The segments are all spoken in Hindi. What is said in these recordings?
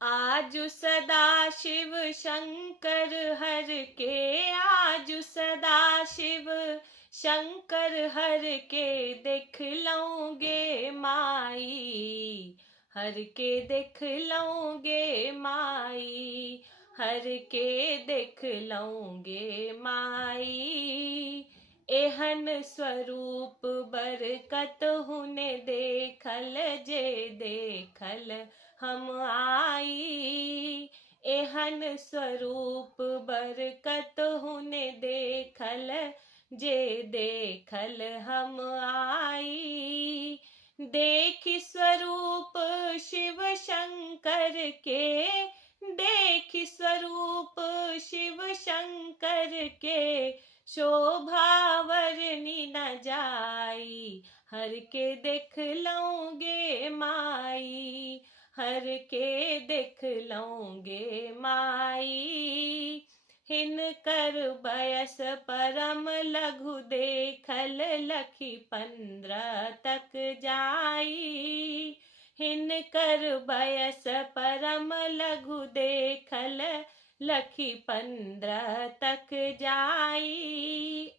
आजु सदा शिव शंकर हर के, आजु सदा शिव शंकर हर के देख लऊंगे माई, हर के देख लऊंगे माई, हर के देख लऊंगे माई। एहन स्वरूप बरकत हुने देखल जे देखल हम आई, एहन स्वरूप बरकत हुने देखल जे देखल हम आई। देखि स्वरूप शिव शंकर के, देखि स्वरूप शिव शंकर के शोभा वर्णि न जाई, हर के देख लऊंगे माई, हर के देख लऊंगे माई। हिनकर बयस परम लघु देखल लखी 15 तक जाई, हिनकर बयस परम लघु देखल लखी 15 तक जाई।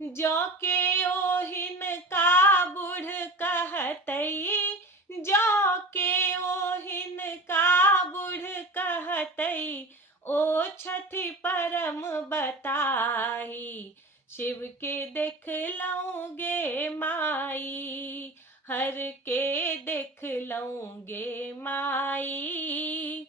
जो के ओहिन का बुढ़ कहतई, जो के ओहिन का बुढ़ कहतई, ओ छथि परम बताई, शिव के देख लऊंगे माई, हर के देख लऊंगे माई।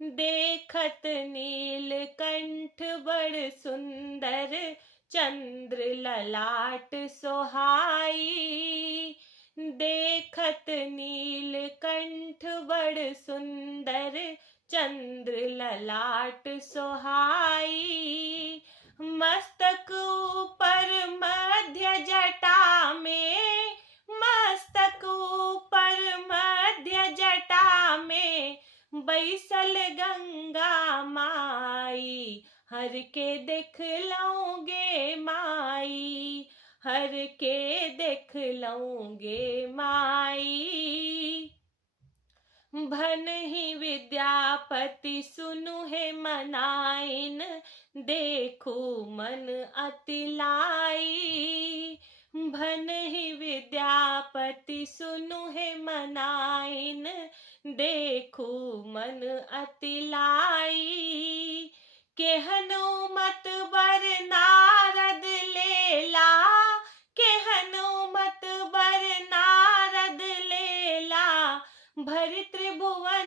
देखत नीलकंठ बड़ सुंदर, चंद्र ललाट सोहाई, देखत नीलकंठ बड़ सुंदर, चंद्र ललाट सोहाई। मस्तक ऊपर मध्य जटा में, मस्तक ऊपर मध्य जटा में बैसल गंगा माई, हर के देख लऊंगे माई, हर के देख लऊंगे माई। भन ही विद्यापति सुनु है मनाइन, देखो मन अति लाई। भन ही विद्यापति सुनु है मनाइन, देखो मन अति लाई। केहनु मत बर नारद लेला, केहनु मत बर नारद लेला, भर त्रिभुवन